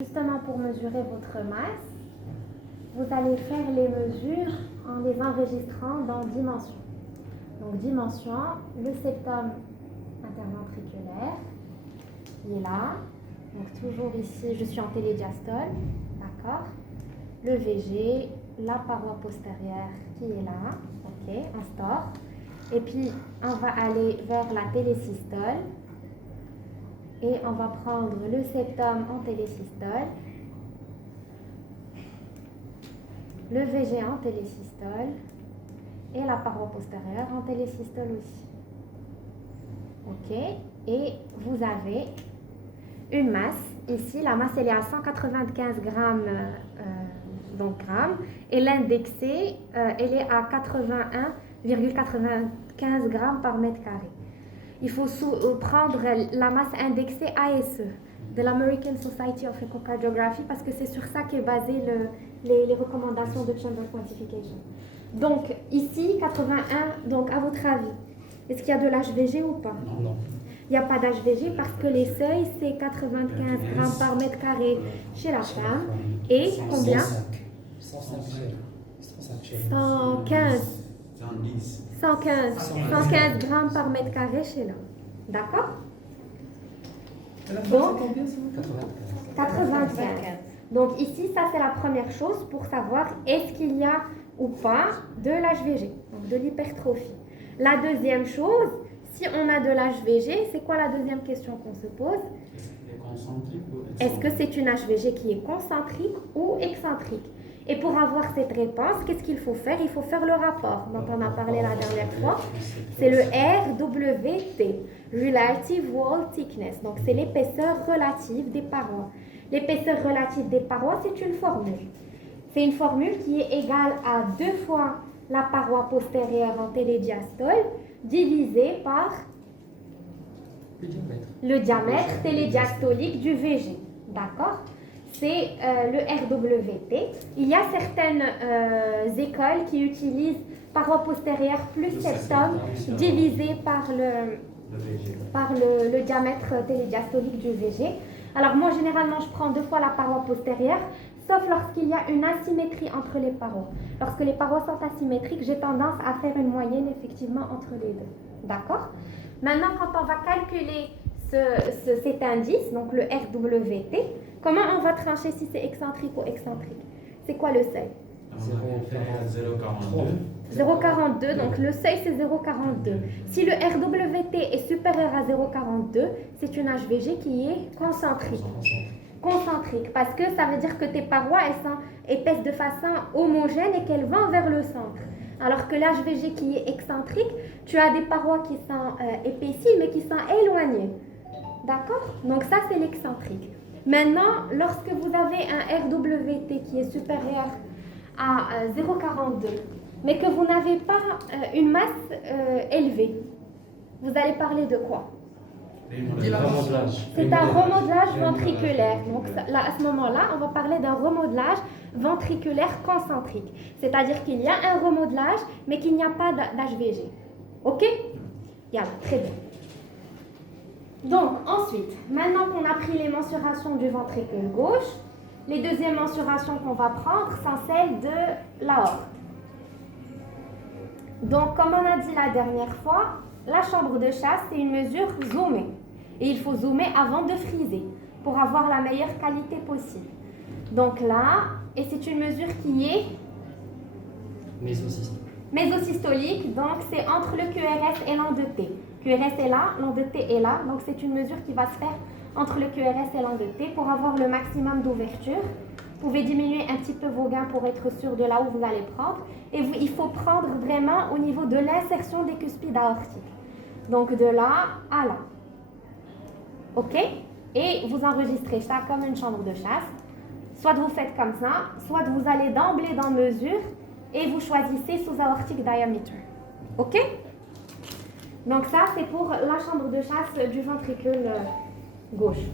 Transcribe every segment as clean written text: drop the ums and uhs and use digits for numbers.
Justement, pour mesurer votre masse, vous allez faire les mesures en les enregistrant dans dimension. Donc, dimension, le septum interventriculaire, il est là. Donc, toujours ici, je suis en télédiastole, d'accord. Le VG, la paroi postérieure qui est là, ok, instaure. Et puis, on va aller vers la télésystole. Et on va prendre le septum en télésystole, le VG en télésystole et la paroi postérieure en télésystole aussi. Ok, et vous avez une masse. Ici, la masse elle est à 195 grammes, et l'indexée, elle est à 81,95 grammes par mètre carré. Il faut prendre la masse indexée ASE de l'American Society of Echocardiography parce que c'est sur ça qu'est basée les recommandations de Chamber Quantification. Donc ici, 81, donc à votre avis, est-ce qu'il y a de l'HVG ou pas? Non. Il n'y a pas d'HVG parce que les seuils, c'est 95 grammes par mètre carré chez la femme et combien? 115 grammes par mètre carré chez l'homme. D'accord? Donc, 95. Donc ici, ça c'est la première chose pour savoir est-ce qu'il y a ou pas de l'HVG, donc de l'hypertrophie. La deuxième chose, si on a de l'HVG, c'est quoi la deuxième question qu'on se pose? Est-ce que c'est une HVG qui est concentrique ou excentrique? Et pour avoir cette réponse, qu'est-ce qu'il faut faire? Il faut faire le rapport dont on a parlé la dernière fois. C'est le RWT, Relative Wall Thickness. Donc, c'est l'épaisseur relative des parois. L'épaisseur relative des parois, c'est une formule. C'est une formule qui est égale à 2 fois la paroi postérieure en télédiastole divisée par le diamètre télédiastolique du VG. D'accord? C'est le RWT. Il y a certaines écoles qui utilisent paroi postérieure plus septum divisé par le diamètre télédiastolique du VG. Alors moi, généralement, je prends 2 fois la paroi postérieure, sauf lorsqu'il y a une asymétrie entre les parois. Lorsque les parois sont asymétriques, j'ai tendance à faire une moyenne, effectivement, entre les deux. D'accord? Maintenant, quand on va calculer cet indice, donc le RWT, comment on va trancher si c'est excentrique ou excentrique? C'est quoi le seuil? 0,42, donc le seuil c'est 0,42. Si le RWT est supérieur à 0,42, c'est une HVG qui est concentrique. Concentrique, parce que ça veut dire que tes parois, elles sont épaisses de façon homogène et qu'elles vont vers le centre. Alors que l'HVG qui est excentrique, tu as des parois qui sont épaissies mais qui sont éloignées. D'accord? Donc ça, c'est l'excentrique. Maintenant, lorsque vous avez un RWT qui est supérieur à 0,42, mais que vous n'avez pas une masse élevée, vous allez parler de quoi? C'est un remodelage ventriculaire. Donc là, à ce moment-là, on va parler d'un remodelage ventriculaire concentrique. C'est-à-dire qu'il y a un remodelage, mais qu'il n'y a pas d'HVG. Ok? Yalla, très bien. Donc, ensuite, maintenant qu'on a pris les mensurations du ventricule gauche, les deuxièmes mensurations qu'on va prendre sont celles de l'aorte. Donc, comme on a dit la dernière fois, la chambre de chasse, c'est une mesure zoomée. Et il faut zoomer avant de friser pour avoir la meilleure qualité possible. Donc là, et c'est une mesure qui est mésosystolique, donc c'est entre le QRS et l'an de T. QRS est là, l'an de T est là, donc c'est une mesure qui va se faire entre le QRS et l'an de T pour avoir le maximum d'ouverture. Vous pouvez diminuer un petit peu vos gains pour être sûr de là où vous allez prendre. Et il faut prendre vraiment au niveau de l'insertion des cuspides aortiques. Donc de là à là. Ok? Et vous enregistrez ça comme une chambre de chasse. Soit vous faites comme ça, soit vous allez d'emblée dans mesure et vous choisissez sous aortic diameter. Ok? Donc ça, c'est pour la chambre de chasse du ventricule gauche.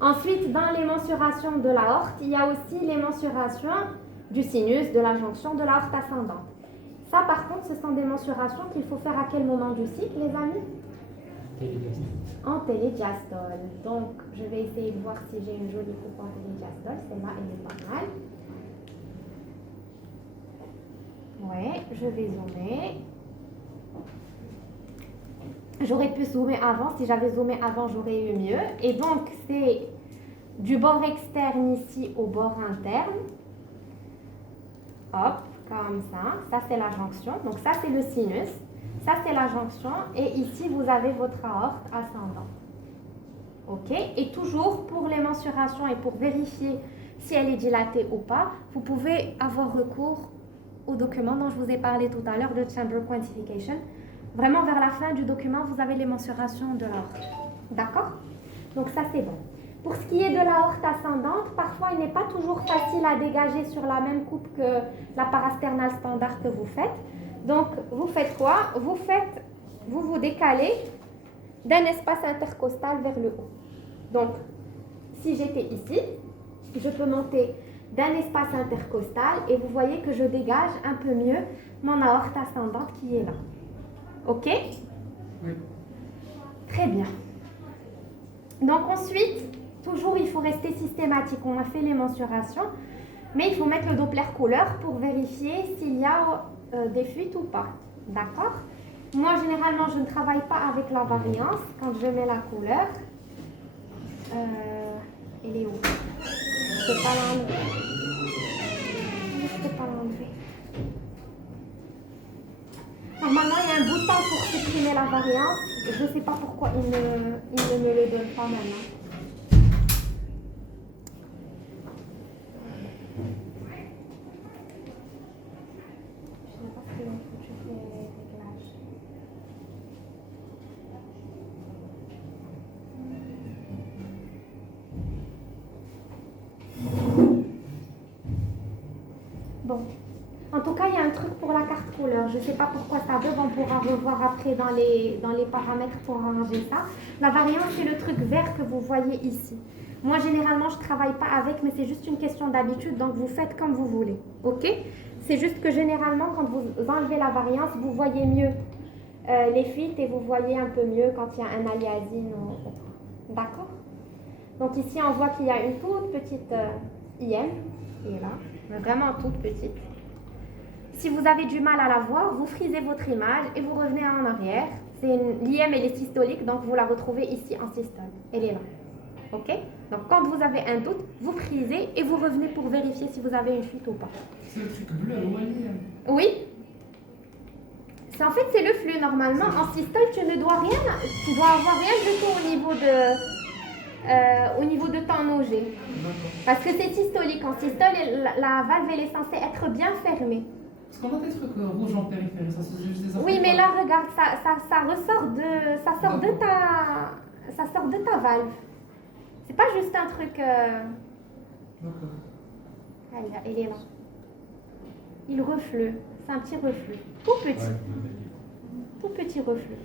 Ensuite, dans les mensurations de l'aorte, il y a aussi les mensurations du sinus, de la jonction, de l'aorte ascendante. Ça, par contre, ce sont des mensurations qu'il faut faire à quel moment du cycle, les amis? En télédiastole. Donc, je vais essayer de voir si j'ai une jolie coupe en télédiastole. Celle-là, elle est pas mal. Ouais, je vais zoomer. J'aurais pu zoomer avant. Si j'avais zoomé avant, j'aurais eu mieux. Et donc, c'est du bord externe ici au bord interne. Hop, comme ça. Ça, c'est la jonction. Donc, ça, c'est le sinus. Ça, c'est la jonction. Et ici, vous avez votre aorte ascendante. OK? Et toujours, pour les mensurations et pour vérifier si elle est dilatée ou pas, vous pouvez avoir recours au document dont je vous ai parlé tout à l'heure, le Chamber Quantification. Vraiment, vers la fin du document, vous avez les mensurations de l'aorte. D'accord? Donc, ça, c'est bon. Pour ce qui est de l'aorte ascendante, parfois, il n'est pas toujours facile à dégager sur la même coupe que la parasternale standard que vous faites. Donc, vous faites quoi? Vous vous décalez d'un espace intercostal vers le haut. Donc, si j'étais ici, je peux monter d'un espace intercostal et vous voyez que je dégage un peu mieux mon aorte ascendante qui est là. OK? Oui. Très bien. Donc ensuite, toujours il faut rester systématique. On a fait les mensurations, mais il faut mettre le Doppler couleur pour vérifier s'il y a des fuites ou pas. D'accord? Moi, généralement, je ne travaille pas avec la variance quand je mets la couleur. Elle est où? Je ne peux pas l'enlever. Je ne peux pas l'enlever. Normalement, il y a un bouton pour supprimer la variance. Je ne sais pas pourquoi il ne me le donne pas maintenant. Je ne sais pas si je fais les réglages. Bon. En tout cas, il y a un truc pour la carte couleur. Je ne sais pas pourquoi ça bug. On pourra revoir après dans les paramètres pour arranger ça. La variance, c'est le truc vert que vous voyez ici. Moi, généralement, je ne travaille pas avec, mais c'est juste une question d'habitude. Donc, vous faites comme vous voulez. OK? C'est juste que généralement, quand vous enlevez la variance, vous voyez mieux les fuites et vous voyez un peu mieux quand il y a un aliasine ou autre. D'accord? Donc, ici, on voit qu'il y a une toute petite IM qui est là. Mais vraiment toute petite. Si vous avez du mal à la voir, vous frisez votre image et vous revenez en arrière. L'IM, elle est systolique, donc vous la retrouvez ici en systole. Elle est là. OK? Donc, quand vous avez un doute, vous frisez et vous revenez pour vérifier si vous avez une fuite ou pas. C'est le truc bleu, l'IM. Oui. En fait, c'est le flux. Normalement, en systole, tu ne dois rien, tu dois avoir rien du tout au niveau de ton OG. Parce que c'est systolique. En systole, la valve, elle est censée être bien fermée. Parce qu'on a des trucs rouges en périphérie, ça c'est juste des affaires. Oui, mais là, regarde, ça sort de ta valve. C'est pas juste un truc. D'accord. Elle est là. Il reflue. C'est un petit reflux. Tout petit. Ouais. Tout petit reflux.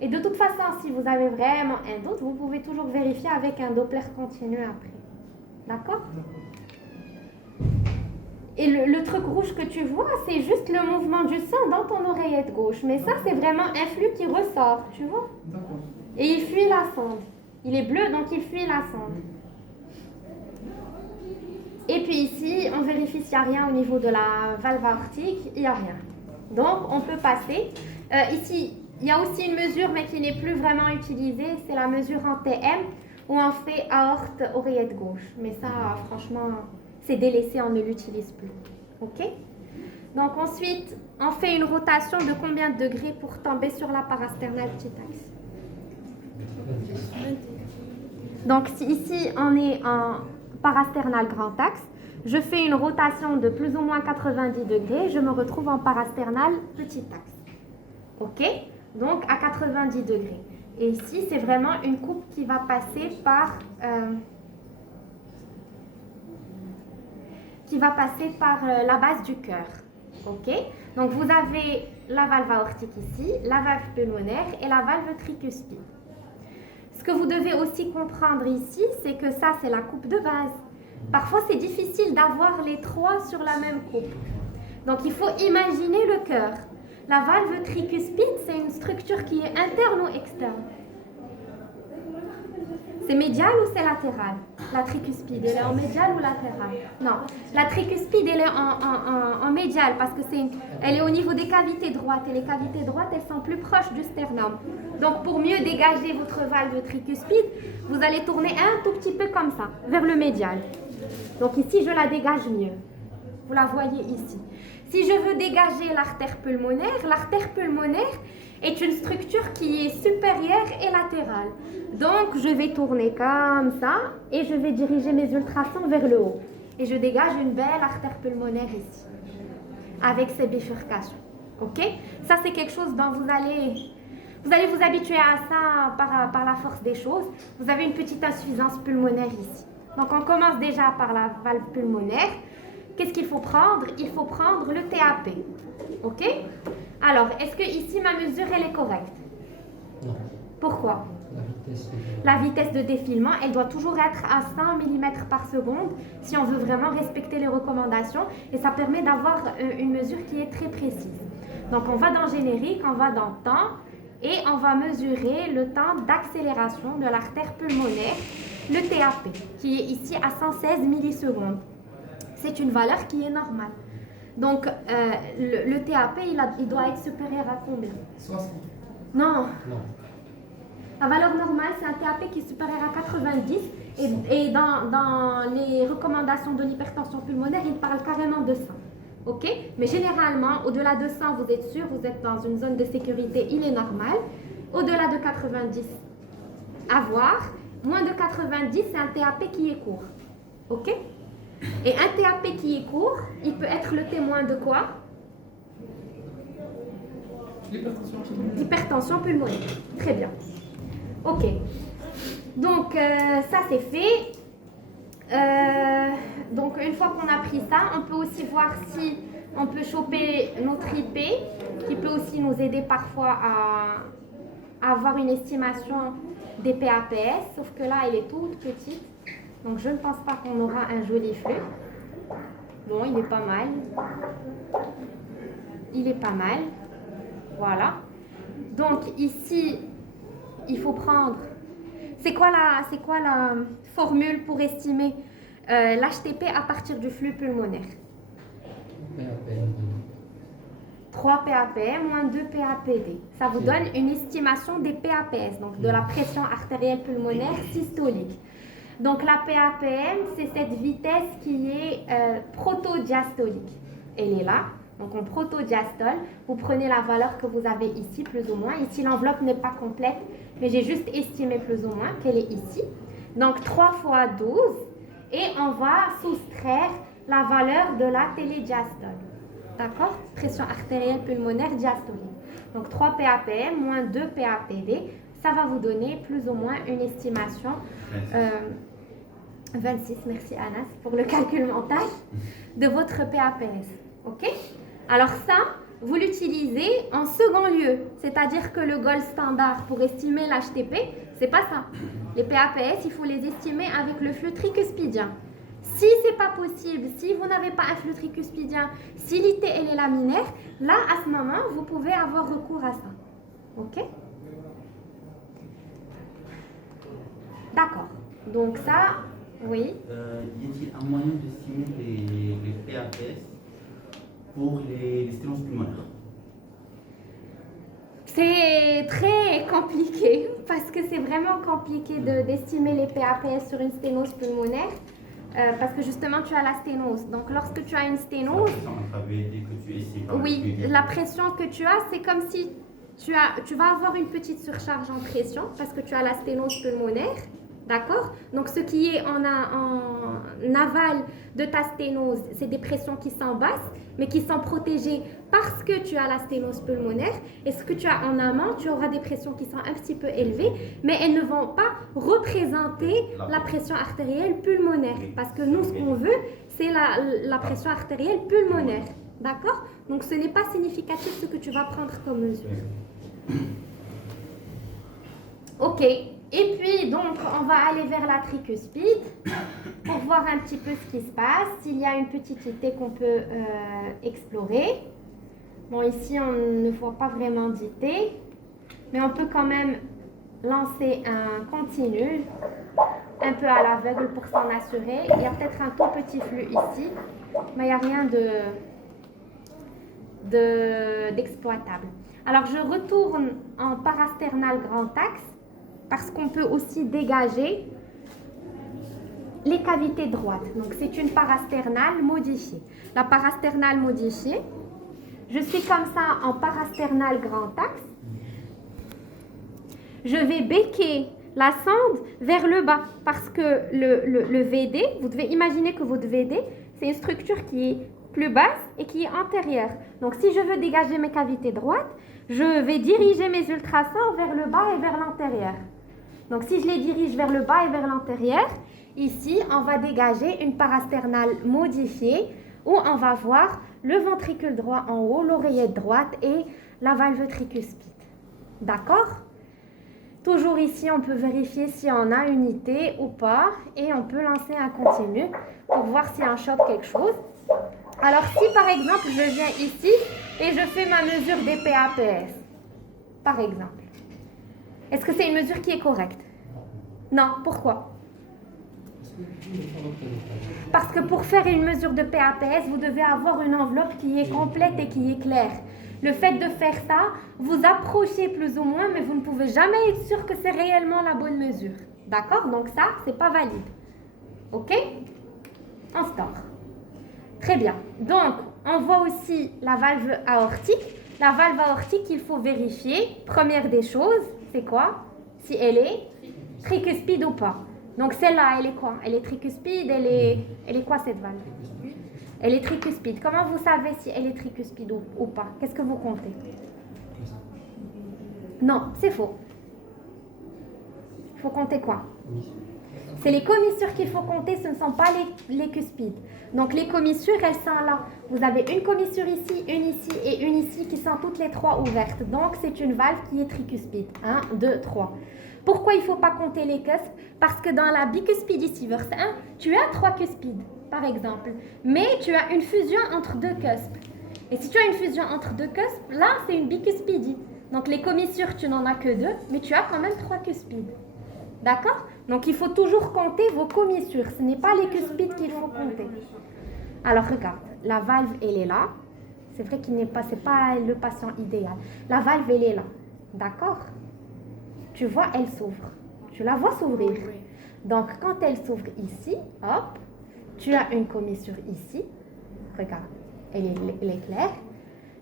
Et de toute façon, si vous avez vraiment un doute, vous pouvez toujours vérifier avec un Doppler continu après. D'accord? Et le truc rouge que tu vois, c'est juste le mouvement du sang dans ton oreillette gauche. Mais ça, c'est vraiment un flux qui ressort, tu vois? D'accord. Et il fuit la sonde. Il est bleu, donc il fuit la sonde. Et puis ici, on vérifie s'il n'y a rien au niveau de la valve aortique. Il n'y a rien. Donc, on peut passer. Ici, il y a aussi une mesure, mais qui n'est plus vraiment utilisée. C'est la mesure en TM, où on fait aorte oreillette gauche. Mais ça, franchement, c'est délaissé, on ne l'utilise plus. OK? Donc ensuite, on fait une rotation de combien de degrés pour tomber sur la parasternale petit axe? Donc ici, on est en parasternale grand axe. Je fais une rotation de plus ou moins 90 degrés. Je me retrouve en parasternale petit axe. OK? Donc à 90 degrés. Et ici, c'est vraiment une coupe qui va passer par... la base du cœur. OK? Donc, vous avez la valve aortique ici, la valve pulmonaire et la valve tricuspide. Ce que vous devez aussi comprendre ici, c'est que ça, c'est la coupe de base. Parfois, c'est difficile d'avoir les trois sur la même coupe. Donc, il faut imaginer le cœur. La valve tricuspide, c'est une structure qui est interne ou externe? C'est médial ou c'est latéral? La tricuspide, elle est en médial ou latéral? Non, la tricuspide, elle est en médial parce que elle est au niveau des cavités droites. Et les cavités droites, elles sont plus proches du sternum. Donc, pour mieux dégager votre valve tricuspide, vous allez tourner un tout petit peu comme ça, vers le médial. Donc ici, je la dégage mieux. Vous la voyez ici. Si je veux dégager l'artère pulmonaire est une structure qui est supérieure et latérale. Donc, je vais tourner comme ça et je vais diriger mes ultrasons vers le haut. Et je dégage une belle artère pulmonaire ici, avec ces bifurcations. Ok? Ça, c'est quelque chose dont vous allez vous habituer à ça par la force des choses. Vous avez une petite insuffisance pulmonaire ici. Donc, on commence déjà par la valve pulmonaire. Qu'est-ce qu'il faut prendre? Il faut prendre le TAP. Ok? Alors, est-ce que ici, ma mesure, elle est correcte? Non. Pourquoi? La vitesse. La vitesse de défilement, elle doit toujours être à 100 mm par seconde si on veut vraiment respecter les recommandations. Et ça permet d'avoir une mesure qui est très précise. Donc, on va dans générique, on va dans temps et on va mesurer le temps d'accélération de l'artère pulmonaire, le TAP, qui est ici à 116 millisecondes. C'est une valeur qui est normale. Donc, le TAP, il doit être supérieur à combien? 60. Non. Non. La valeur normale, c'est un TAP qui est supérieur à 90. Et dans les recommandations de l'hypertension pulmonaire, il parle carrément de 100. OK? Mais généralement, au-delà de 100, vous êtes sûr, vous êtes dans une zone de sécurité, il est normal. Au-delà de 90, à voir. Moins de 90, c'est un TAP qui est court. OK? Et un TAP qui est court, il peut être le témoin de quoi? L'hypertension pulmonaire. L'hypertension pulmonaire. Très bien. Ok. Donc, ça c'est fait. Donc, une fois qu'on a pris ça, on peut aussi voir si on peut choper notre IP, qui peut aussi nous aider parfois à avoir une estimation des PAPS, sauf que là, elle est toute petite. Donc, je ne pense pas qu'on aura un joli flux. Bon, il est pas mal. Il est pas mal. Voilà. Donc, ici, il faut prendre... C'est quoi la formule pour estimer l'HTP à partir du flux pulmonaire? PAPM. 3 PAPM moins 2 PAPD. Ça vous donne une estimation des PAPS, donc de la pression artérielle pulmonaire systolique. Donc la PAPM, c'est cette vitesse qui est protodiastolique. Elle est là. Donc en protodiastole, vous prenez la valeur que vous avez ici, plus ou moins. Ici, l'enveloppe n'est pas complète, mais j'ai juste estimé plus ou moins qu'elle est ici. Donc 3 fois 12, et on va soustraire la valeur de la télédiastole. D'accord? Pression artérielle pulmonaire diastolique. Donc 3 PAPM moins 2 PAPD, ça va vous donner plus ou moins une estimation. 26, merci Anas pour le calcul mental, de votre PAPS. Ok? Alors ça, vous l'utilisez en second lieu, c'est-à-dire que le gold standard pour estimer l'HTP, c'est pas ça. Les PAPS, il faut les estimer avec le flux tricuspidien. Si c'est pas possible, si vous n'avez pas un flux tricuspidien, si l'IT elle est laminaire, là à ce moment, vous pouvez avoir recours à ça. Ok? D'accord. Donc ça, oui. Y a-t-il un moyen d'estimer les PAPS pour les sténoses pulmonaires? C'est très compliqué parce que c'est vraiment compliqué d'estimer les PAPS sur une sténose pulmonaire parce que justement tu as la sténose. Donc lorsque tu as une sténose, oui, la pression que tu as, c'est comme si tu vas avoir une petite surcharge en pression parce que tu as la sténose pulmonaire. D'accord? Donc, ce qui est en aval de ta sténose, c'est des pressions qui sont basses, mais qui sont protégées parce que tu as la sténose pulmonaire. Et ce que tu as en amont, tu auras des pressions qui sont un petit peu élevées, mais elles ne vont pas représenter la pression artérielle pulmonaire. Parce que nous, ce qu'on veut, c'est la pression artérielle pulmonaire. D'accord? Donc, ce n'est pas significatif ce que tu vas prendre comme mesure. Ok. Et puis, donc, on va aller vers la tricuspide pour voir un petit peu ce qui se passe, s'il y a une petite idée qu'on peut explorer. Bon, ici, on ne voit pas vraiment d'idée, mais on peut quand même lancer un continu, un peu à l'aveugle pour s'en assurer. Il y a peut-être un tout petit flux ici, mais il n'y a rien d'exploitable. Alors, je retourne en parasternal grand axe parce qu'on peut aussi dégager les cavités droites. Donc, c'est une parasternale modifiée. La parasternale modifiée, je suis comme ça en parasternal grand axe. Je vais becquer la sonde vers le bas parce que le VD, vous devez imaginer que votre VD, c'est une structure qui est plus basse et qui est antérieure. Donc, si je veux dégager mes cavités droites, je vais diriger mes ultrasons vers le bas et vers l'antérieur. Donc, si je les dirige vers le bas et vers l'antérieur, ici, on va dégager une parasternale modifiée où on va voir le ventricule droit en haut, l'oreillette droite et la valve tricuspide. D'accord? Toujours ici, on peut vérifier si on a unité ou pas et on peut lancer un continu pour voir si on chope quelque chose. Alors, si par exemple, je viens ici et je fais ma mesure des PAPS, par exemple, est-ce que c'est une mesure qui est correcte? Non, pourquoi? Parce que pour faire une mesure de PAPS, vous devez avoir une enveloppe qui est complète et qui est claire. Le fait de faire ça, vous approchez plus ou moins, mais vous ne pouvez jamais être sûr que c'est réellement la bonne mesure. D'accord? Donc ça, c'est pas valide. Ok? On store. Très bien. Donc, on voit aussi la valve aortique. La valve aortique, il faut vérifier. Première des choses, c'est quoi? Si elle est tricuspide ou pas. Donc celle-là, elle est quoi? Elle est tricuspide, elle est quoi cette valve? Elle est tricuspide. Comment vous savez si elle est tricuspide ou pas? Qu'est-ce que vous comptez? Non, c'est faux. Il faut compter quoi? C'est les commissures qu'il faut compter, ce ne sont pas les cuspides. Donc les commissures, elles sont là. Vous avez une commissure ici, une ici et une ici qui sont toutes les trois ouvertes. Donc c'est une valve qui est tricuspide. 1, 2, 3. Pourquoi il ne faut pas compter les cuspes? Parce que dans la bicuspidicity verse 1, tu as 3 cuspides, par exemple. Mais tu as une fusion entre 2 cuspes. Et si tu as une fusion entre 2 cuspes, là, c'est une bicuspidie. Donc les commissures, tu n'en as que 2, mais tu as quand même 3 cuspides. D'accord? Donc il faut toujours compter vos commissures. Ce n'est pas les cuspides qu'il faut compter. Alors regarde, la valve, elle est là. C'est vrai qu'il n'est pas, c'est pas le patient idéal. La valve, elle est là. D'accord? Tu vois, elle s'ouvre. Tu la vois s'ouvrir. Donc, quand elle s'ouvre ici, hop, tu as une commissure ici. Regarde, elle est claire.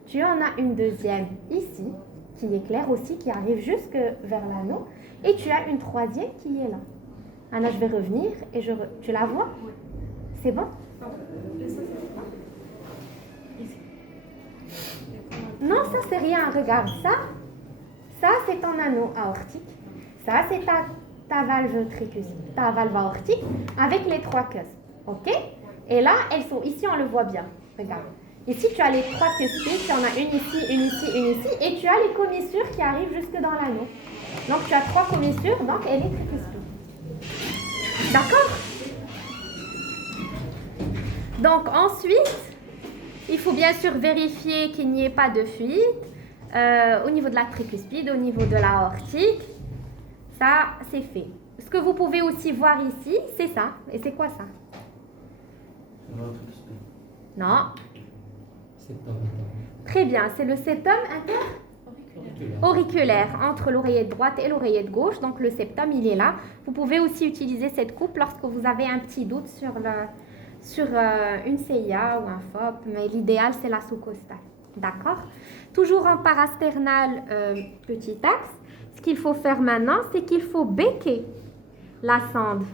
Tu en as une deuxième ici, qui est claire aussi, qui arrive jusque vers l'anneau. Et tu as une troisième qui est là. Anna, je vais revenir et tu la vois? C'est bon? Non, ça c'est rien. Regarde, ça c'est ton anneau aortique. Ça c'est ta valve tricuspide, ta valve aortique avec les 3 cuspes. Ok? Et là, elles sont ici, on le voit bien. Regarde. Ici, tu as les 3 cuspides, tu en as une ici, une ici, une ici, et tu as les commissures qui arrivent jusque dans l'anneau. Donc, tu as 3 commissures, donc elle est tricuspide. D'accord? Donc, ensuite, il faut bien sûr vérifier qu'il n'y ait pas de fuite au niveau de la tricuspide, au niveau de l'aortique. Ça, c'est fait. Ce que vous pouvez aussi voir ici, c'est ça. Et c'est quoi ça? Non. Très bien, c'est le septum auriculaire entre l'oreillette droite et l'oreillette gauche. Donc le septum, il est là. Vous pouvez aussi utiliser cette coupe lorsque vous avez un petit doute sur une CIA ou un FOP, mais l'idéal, c'est la sous-costale. D'accord? Toujours en parasternal, petit axe. Ce qu'il faut faire maintenant, c'est qu'il faut becquer la sonde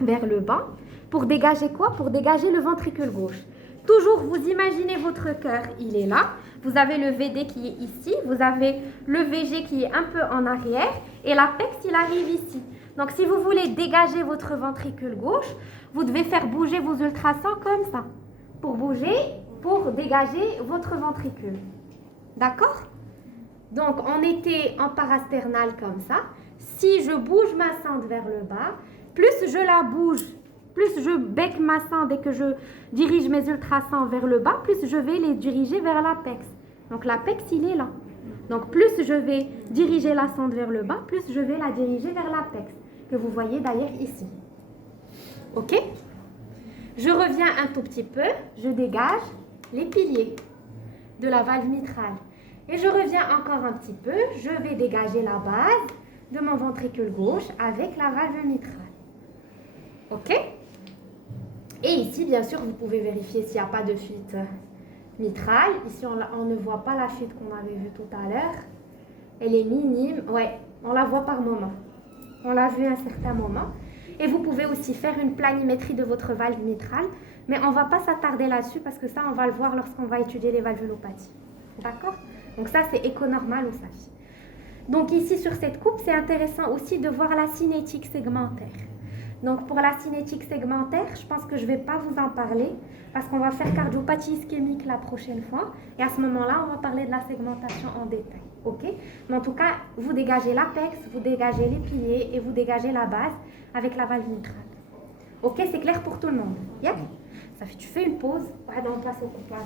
vers le bas pour dégager quoi? Pour dégager le ventricule gauche. Toujours, vous imaginez votre cœur, il est là. Vous avez le VD qui est ici. Vous avez le VG qui est un peu en arrière. Et l'apex, il arrive ici. Donc, si vous voulez dégager votre ventricule gauche, vous devez faire bouger vos ultrasons comme ça. Pour dégager votre ventricule. D'accord? Donc, on était en parasternal comme ça. Si je bouge ma sonde vers le bas, plus je la bouge, plus je becque ma sonde et que je dirige mes ultrasons vers le bas, plus je vais les diriger vers l'apex. Donc, l'apex, il est là. Donc, plus je vais diriger la sonde vers le bas, plus je vais la diriger vers l'apex, que vous voyez d'ailleurs ici. OK? Je reviens un tout petit peu, je dégage les piliers de la valve mitrale. Et je reviens encore un petit peu, je vais dégager la base de mon ventricule gauche avec la valve mitrale. OK? Et ici, bien sûr, vous pouvez vérifier s'il n'y a pas de fuite mitrale. Ici, on ne voit pas la fuite qu'on avait vue tout à l'heure. Elle est minime. Ouais, on la voit par moment. On l'a vue à un certain moment. Et vous pouvez aussi faire une planimétrie de votre valve mitrale. Mais on ne va pas s'attarder là-dessus parce que ça, on va le voir lorsqu'on va étudier les valvulopathies. D'accord? Donc ça, c'est éco-normal ou SAFI. Donc ici, sur cette coupe, c'est intéressant aussi de voir la cinétique segmentaire. Donc pour la cinétique segmentaire, je pense que je ne vais pas vous en parler parce qu'on va faire cardiopathie ischémique la prochaine fois. Et à ce moment-là, on va parler de la segmentation en détail. OK? Mais en tout cas, vous dégagez l'apex, vous dégagez les piliers et vous dégagez la base avec la valve mitrale. OK? C'est clair pour tout le monde? Yeah? Ça fait, tu fais une pause. On passe au coupage.